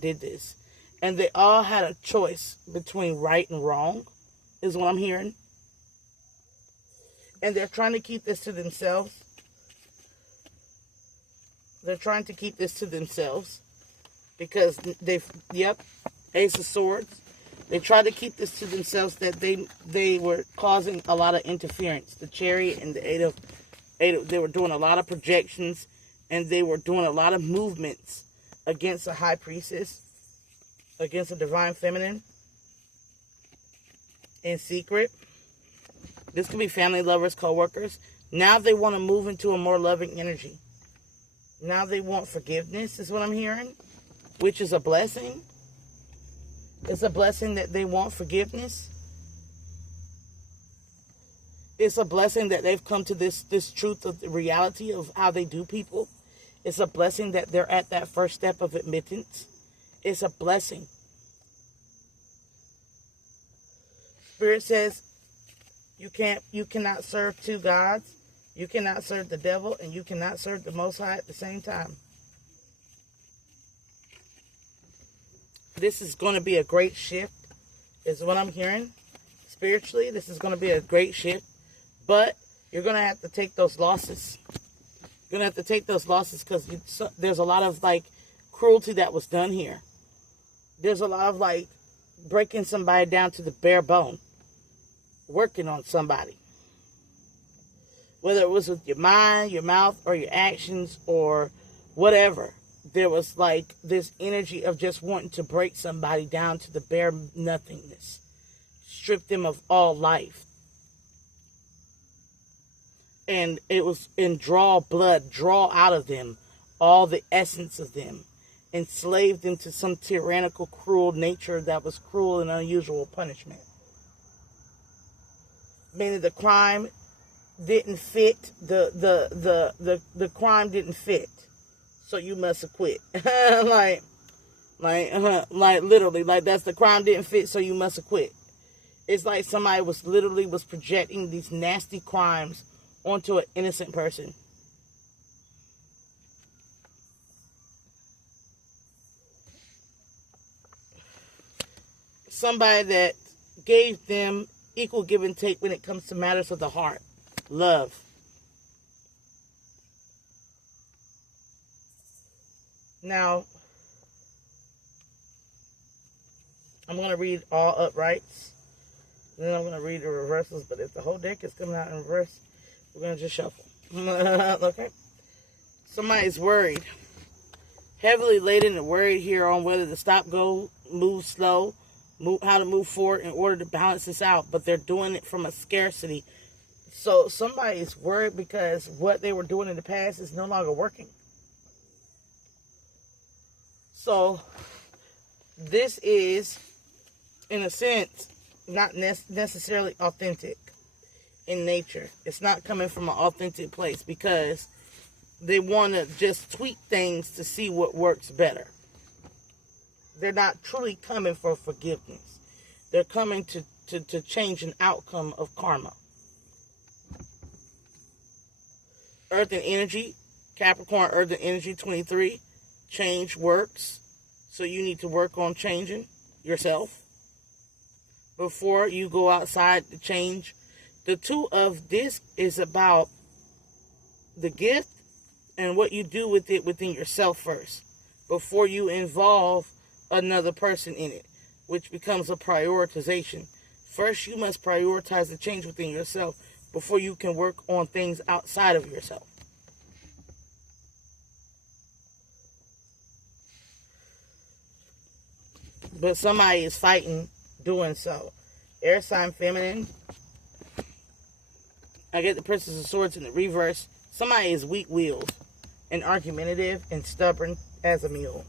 did this. And they all had a choice between right and wrong, is what I'm hearing. And they're trying to keep this to themselves. They're trying to keep this to themselves. Because Ace of Swords. They tried to keep this to themselves, that they were causing a lot of interference. The Chariot and the Eight of, they were doing a lot of projections, and they were doing a lot of movements against a high priestess, against a divine feminine, in secret. This could be family, lovers, co-workers. Now they want to move into a more loving energy. Now they want forgiveness, is what I'm hearing, which is a blessing. It's a blessing that they want forgiveness. It's a blessing that they've come to this truth of the reality of how they do people. It's a blessing that they're at that first step of admittance. It's a blessing. Spirit says you cannot serve two gods. You cannot serve the devil, and you cannot serve the Most High at the same time. This is going to be a great shift, is what I'm hearing. Spiritually, this is going to be a great shift. But you're going to have to take those losses. You're going to have to take those losses because there's a lot of, cruelty that was done here. There's a lot of, breaking somebody down to the bare bone. Working on somebody. Whether it was with your mind, your mouth, or your actions, or whatever. There was this energy of just wanting to break somebody down to the bare nothingness. Strip them of all life. And it was, and draw blood, draw out of them all the essence of them. Enslave them to some tyrannical, cruel nature that was cruel and unusual punishment. Meaning the crime didn't fit, the crime didn't fit. So you must acquit. Literally, that's the crime didn't fit, so you must acquit. It's like somebody was projecting these nasty crimes onto an innocent person. Somebody that gave them equal give and take when it comes to matters of the heart. Love. Now, I'm going to read all uprights. Then I'm going to read the reversals. But if the whole deck is coming out in reverse, we're going to just shuffle. Okay? Somebody's worried. Heavily laden and worried here on whether to stop, go, move slow, how to move forward in order to balance this out. But they're doing it from a scarcity. So somebody is worried because what they were doing in the past is no longer working. So this is, in a sense, not necessarily authentic in nature. It's not coming from an authentic place because they want to just tweak things to see what works better. They're not truly coming for forgiveness. They're coming to change an outcome of karma. Earth and energy, Capricorn, Earth and energy 23. Change works. So you need to work on changing yourself before you go outside to change. The two of this is about the gift and what you do with it within yourself first before you involve another person in it, which becomes a prioritization. First, you must prioritize the change within yourself before you can work on things outside of yourself. But somebody is fighting doing so. Air sign feminine. I get the Princess of Swords in the reverse. Somebody is weak-willed and argumentative and stubborn as a mule.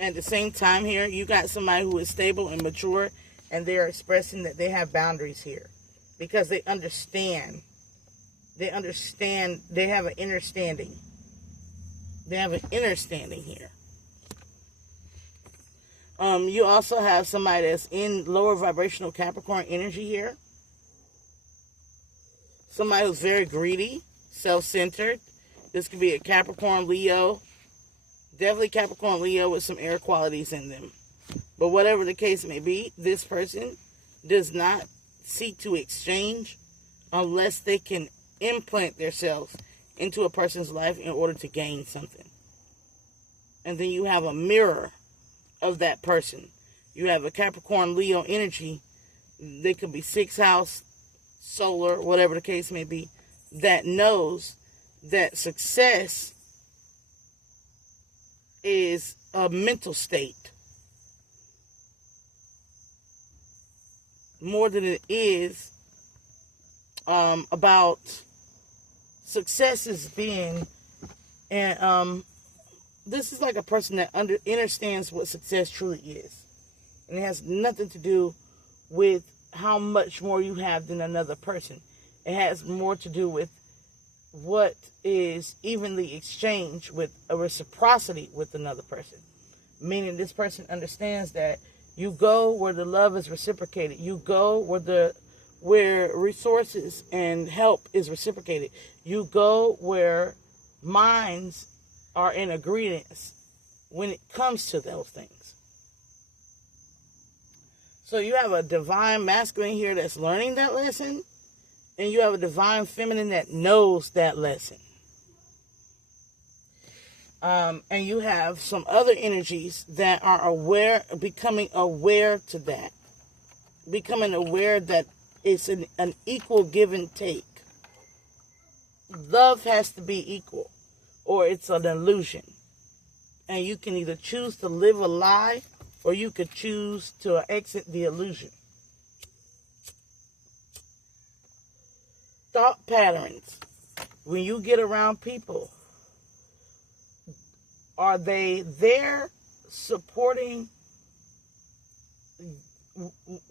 At the same time here, you got somebody who is stable and mature, and they are expressing that they have boundaries here because they understand. They understand. They have an understanding. They have an understanding here. You also have somebody that's in lower vibrational Capricorn energy here. Somebody who's very greedy. self-centered. This could be a Capricorn, Leo. Definitely Capricorn, Leo with some air qualities in them. But whatever the case may be, this person does not seek to exchange unless they can implant themselves into a person's life in order to gain something. And then you have a mirror of that person. You have a Capricorn, Leo energy. They could be 6th house, solar, whatever the case may be, that knows that success is a mental state more than it is about success is being, and this is like a person that understands what success truly is, and it has nothing to do with how much more you have than another person. It has more to do with what is evenly exchanged with a reciprocity with another person. Meaning this person understands that you go where the love is reciprocated. You go where resources and help is reciprocated. You go where minds are in agreement when it comes to those things. So you have a divine masculine here that's learning that lesson, and you have a divine feminine that knows that lesson. And you have some other energies that are aware, becoming aware to that. Becoming aware that it's an equal give and take. Love has to be equal, or it's an illusion. And you can either choose to live a lie, or you could choose to exit the illusion. Thought patterns. When you get around people, are they there supporting?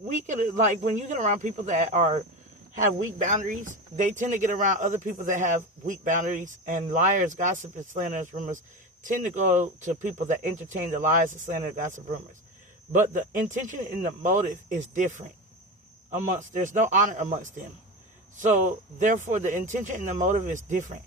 We could, like, when you get around people that have weak boundaries, they tend to get around other people that have weak boundaries. And liars, gossip, and slanderous rumors tend to go to people that entertain the lies, the slander, gossip, rumors. But the intention and the motive is different. There's no honor amongst them. So, therefore, the intention and the motive is different.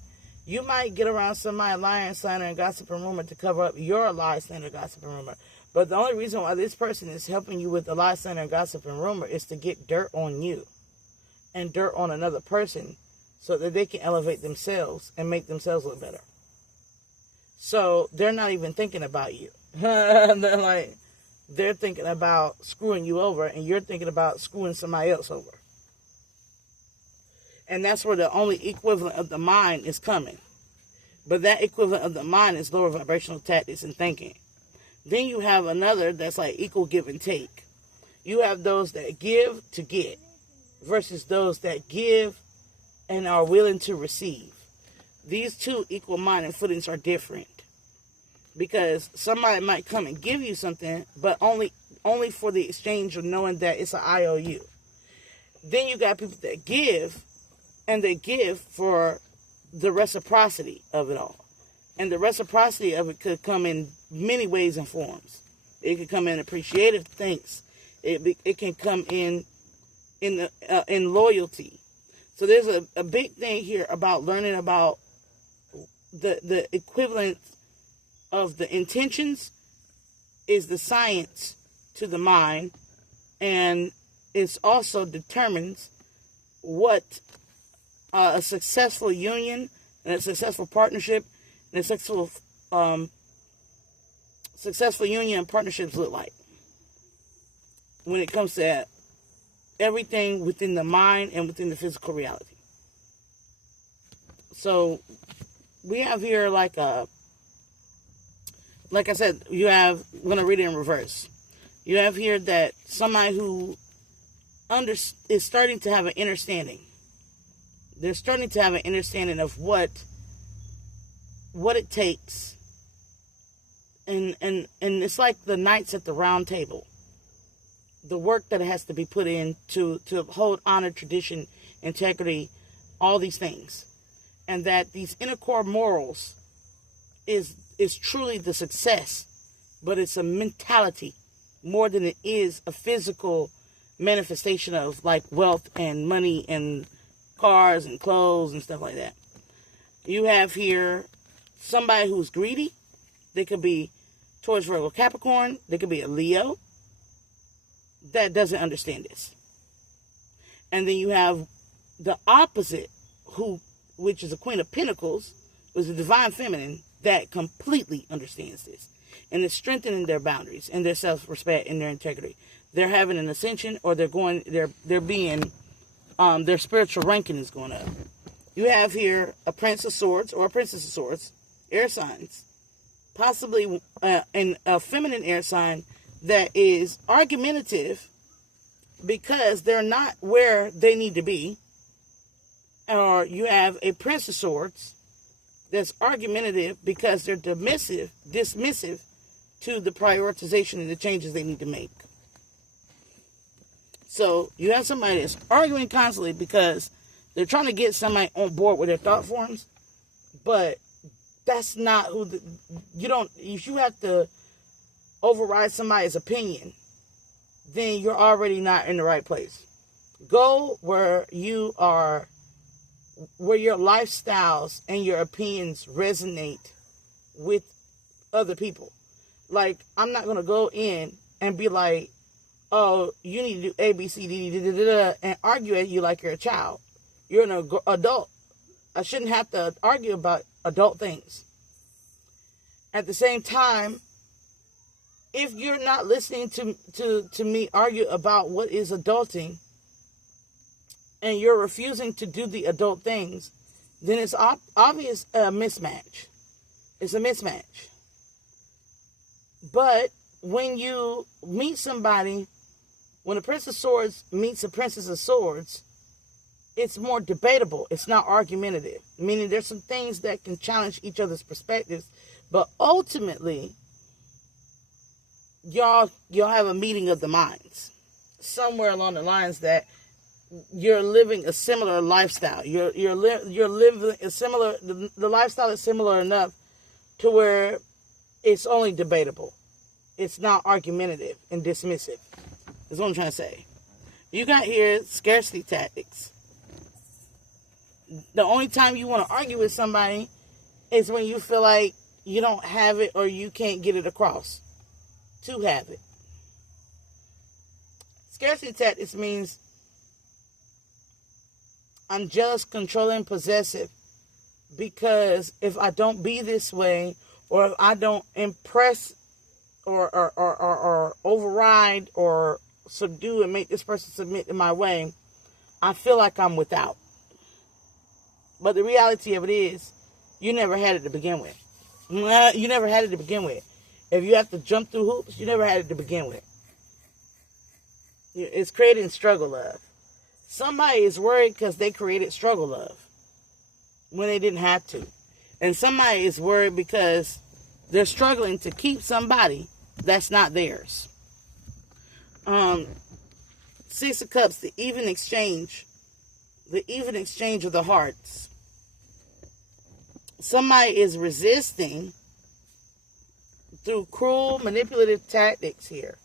You might get around somebody lying, slander, and gossip and rumor to cover up your lie, slander, gossip, and rumor. But the only reason why this person is helping you with the lie, slander, and gossip and rumor is to get dirt on you and dirt on another person so that they can elevate themselves and make themselves look better. So, they're not even thinking about you. They're thinking about screwing you over, and you're thinking about screwing somebody else over. And that's where the only equivalent of the mind is coming. But that equivalent of the mind is lower vibrational tactics and thinking. Then you have another that's like equal give and take. You have those that give to get versus those that give and are willing to receive. These two equal mind and footings are different. Because somebody might come and give you something, but only for the exchange of knowing that it's an IOU. Then you got people that give, and they give for the reciprocity of it all. And the reciprocity of it could come in many ways and forms. It could come in appreciative thanks. It can come in loyalty. So there's a big thing here about learning about the equivalent of the intentions is the science to the mind, and it also determines what a successful union and a successful partnership and a successful union and partnerships look like when it comes to everything within the mind and within the physical reality. So we have here like I said, I'm going to read it in reverse. You have here that somebody who is starting to have an understanding. They're starting to have an understanding of what it takes. And it's like the knights at the round table. The work that has to be put in to hold honor, tradition, integrity, all these things. And that these inner core morals is truly the success, but it's a mentality more than it is a physical manifestation of like wealth and money and cars and clothes and stuff like that. You have here somebody who's greedy. They could be Taurus, Virgo, Capricorn. They could be a Leo that doesn't understand this. And then you have the opposite, which is a Queen of Pentacles, was a Divine Feminine that completely understands this. And is strengthening their boundaries and their self-respect and their integrity. They're having an ascension, or their spiritual ranking is going up. You have here a Prince of Swords or a Princess of Swords, air signs, possibly a feminine air sign that is argumentative because they're not where they need to be. Or you have a Prince of Swords that's argumentative because they're dismissive to the prioritization and the changes they need to make. So you have somebody that's arguing constantly because they're trying to get somebody on board with their thought forms, but that's not who if you have to override somebody's opinion, then you're already not in the right place. Go where your lifestyles and your opinions resonate with other people. Like, I'm not going to go in and be like, oh, you need to do A, B, C, D, D, D, D, and argue at you like you're a child. You're an adult. I shouldn't have to argue about adult things. At the same time, if you're not listening to me argue about what is adulting, and you're refusing to do the adult things, then it's obvious a mismatch. It's a mismatch. But when you meet somebody, when a Prince of Swords meets a Princess of Swords, it's more debatable. It's not argumentative. Meaning there's some things that can challenge each other's perspectives. But ultimately, y'all have a meeting of the minds. Somewhere along the lines that you're living a similar lifestyle. You're living a similar. The lifestyle is similar enough to where it's only debatable. It's not argumentative and dismissive. That's what I'm trying to say. You got here scarcity tactics. The only time you want to argue with somebody is when you feel like you don't have it or you can't get it across to have it. Scarcity tactics means I'm jealous, controlling, possessive, because if I don't be this way, or if I don't impress or override or subdue and make this person submit in my way, I feel like I'm without. But the reality of it is, you never had it to begin with. You never had it to begin with. If you have to jump through hoops, you never had it to begin with. It's creating struggle love. Somebody is worried because they created struggle love when they didn't have to. And somebody is worried because they're struggling to keep somebody that's not theirs. Six of Cups, the even exchange of the hearts. Somebody is resisting through cruel, manipulative tactics here.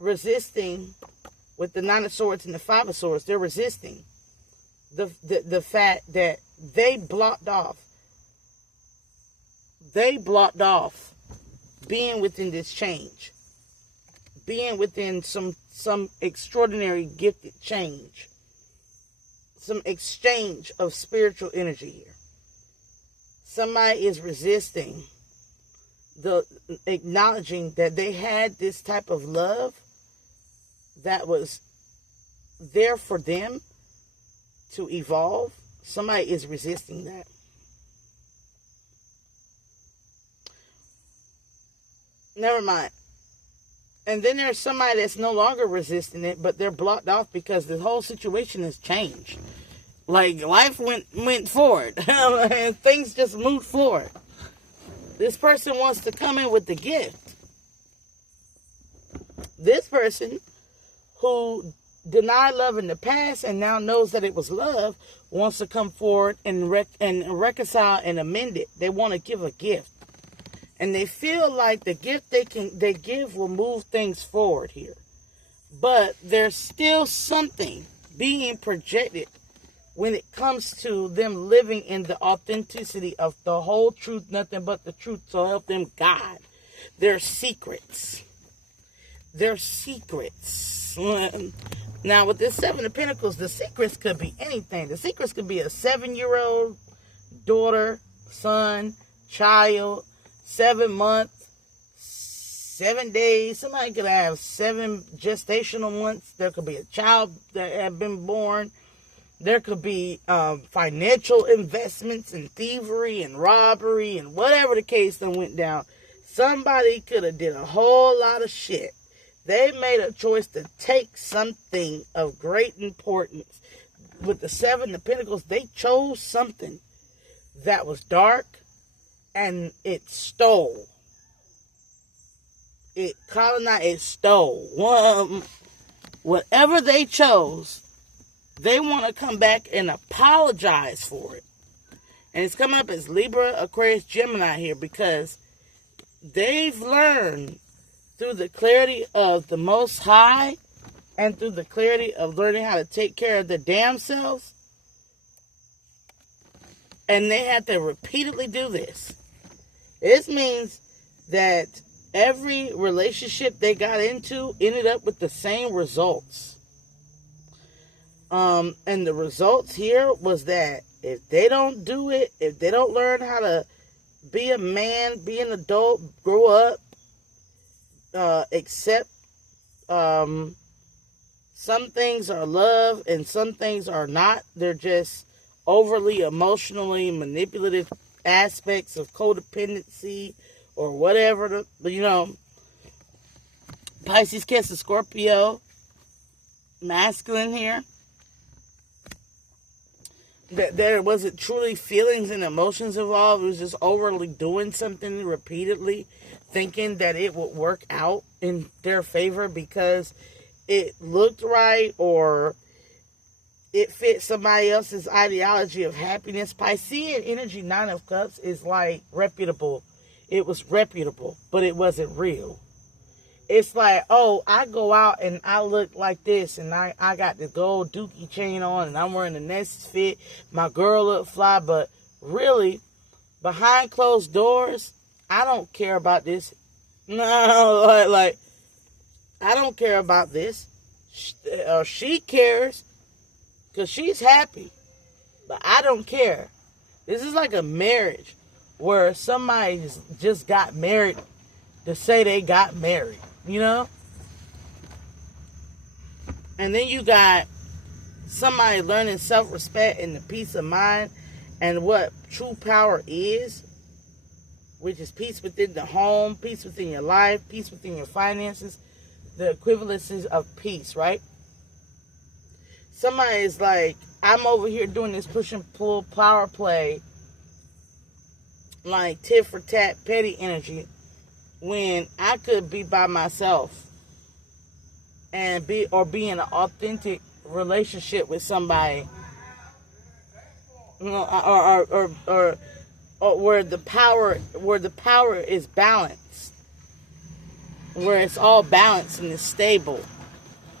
Resisting with the Nine of Swords and the Five of Swords. They're resisting the fact that they blocked off being within this change. Being within some extraordinary gifted change. Some exchange of spiritual energy here. Somebody is resisting the acknowledging that they had this type of love that was there for them to evolve. Somebody is resisting that. Never mind. And then there's somebody that's no longer resisting it, but they're blocked off because the whole situation has changed. Like, life went forward. And things just moved forward. This person wants to come in with the gift. This person who denied love in the past and now knows that it was love wants to come forward and reconcile and amend it. They want to give a gift. And they feel like the gift they give will move things forward here. But there's still something being projected when it comes to them living in the authenticity of the whole truth, nothing but the truth, so help them God. Their secrets. Their secrets. Now, with this 7 of Pentacles, the secrets could be anything. The secrets could be a 7-year-old daughter, son, child, 7 months, 7 days. Somebody could have 7 gestational months. There could be a child that had been born. There could be financial investments and thievery and robbery and whatever the case that went down. Somebody could have did a whole lot of shit. They made a choice to take something of great importance. With the 7 of Pentacles, they chose something that was dark and it stole. It colonized, it stole. Whatever they chose, they want to come back and apologize for it. And it's coming up as Libra, Aquarius, Gemini here because they've learned through the clarity of the Most High and through the clarity of learning how to take care of their damn selves. And they had to repeatedly do this. This means that every relationship they got into ended up with the same results. And the results here was that if they don't do it, if they don't learn how to be a man, be an adult, grow up, accept some things are love and some things are not. They're just overly emotionally manipulative aspects of codependency or whatever. Pisces, Cancer, Scorpio, masculine here. That there wasn't truly feelings and emotions involved. It was just overly doing something repeatedly, thinking that it would work out in their favor because it looked right or it fit somebody else's ideology of happiness. Piscean energy, 9 of Cups, is like reputable. It was reputable, but it wasn't real. It's like, oh, I go out and I look like this and I got the gold dookie chain on and I'm wearing the next fit. My girl look fly, but really, behind closed doors, I don't care about this. No, like I don't care about this. She cares because she's happy, but I don't care. This is like a marriage where somebody just got married to say they got married. And then you got somebody learning self-respect and the peace of mind and what true power is, which is peace within the home, peace within your life, peace within your finances, the equivalences of peace, right? Somebody is like, I'm over here doing this push and pull power play, like tit for tat petty energy, when I could be by myself and be in an authentic relationship with somebody, or where the power is balanced, where it's all balanced and it's stable.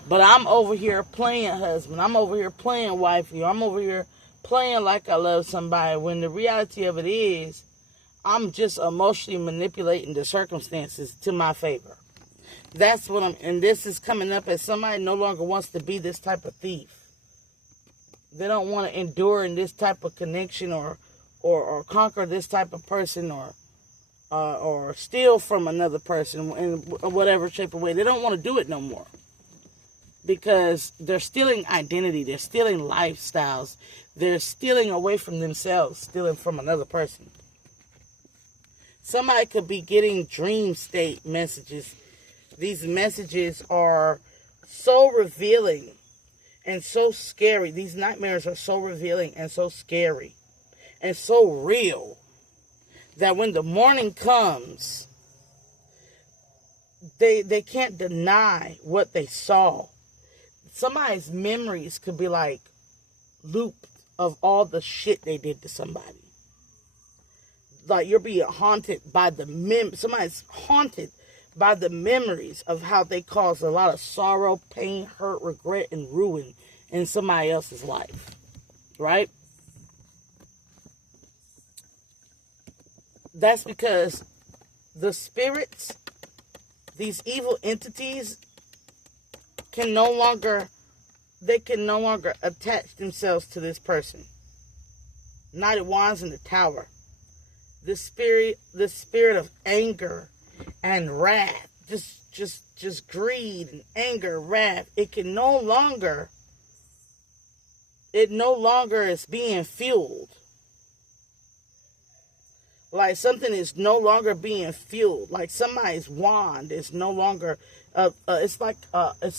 But I'm over here playing husband, I'm over here playing wifey, I'm over here playing like I love somebody, when the reality of it is I'm just emotionally manipulating the circumstances to my favor. That's what and this is coming up as somebody no longer wants to be this type of thief. They don't want to endure in this type of connection or conquer this type of person or steal from another person in whatever shape or way. They don't want to do it no more. Because they're stealing identity, they're stealing lifestyles, they're stealing away from themselves, stealing from another person. Somebody could be getting dream state messages. These messages are so revealing and so scary. These nightmares are so revealing and so scary and so real that when the morning comes, they can't deny what they saw. Somebody's memories could be like looped of all the shit they did to somebody. Like you're being haunted by somebody's haunted by the memories of how they caused a lot of sorrow, pain, hurt, regret, and ruin in somebody else's life. right? That's because the spirits, these evil entities, can no longer attach themselves to this person. Knight of Wands in the Tower. The spirit of anger and wrath, just greed and anger, wrath. It no longer is being fueled. Like something is no longer being fueled. Like somebody's wand is no longer. It's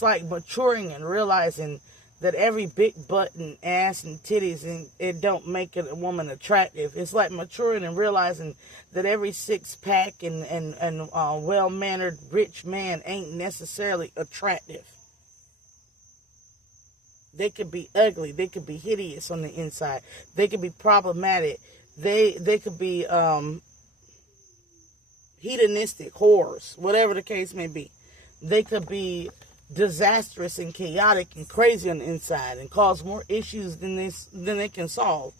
like maturing and realizing that every big butt and ass and titties and it don't make a woman attractive. It's like maturing and realizing that every six pack and well mannered rich man ain't necessarily attractive. They could be ugly. They could be hideous on the inside. They could be problematic. They could be hedonistic whores, whatever the case may be. They could be disastrous and chaotic and crazy on the inside and cause more issues than they can solve.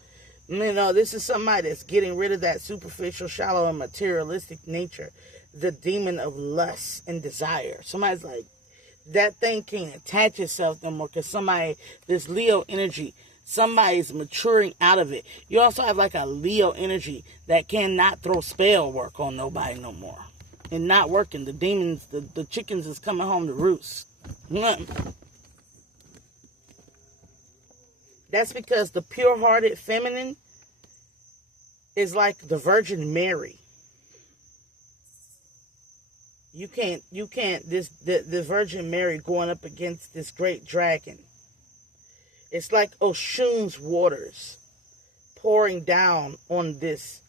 You know, this is somebody that's getting rid of that superficial, shallow, and materialistic nature, the demon of lust and desire. Somebody's like, that thing can't attach itself no more because this Leo energy, somebody's maturing out of it. You also have like a Leo energy that cannot throw spell work on nobody no more. And not working. The demons, the chickens is coming home to roost. That's because the pure-hearted feminine is like the Virgin Mary. You can't, the Virgin Mary going up against this great dragon. It's like Oshun's waters pouring down on this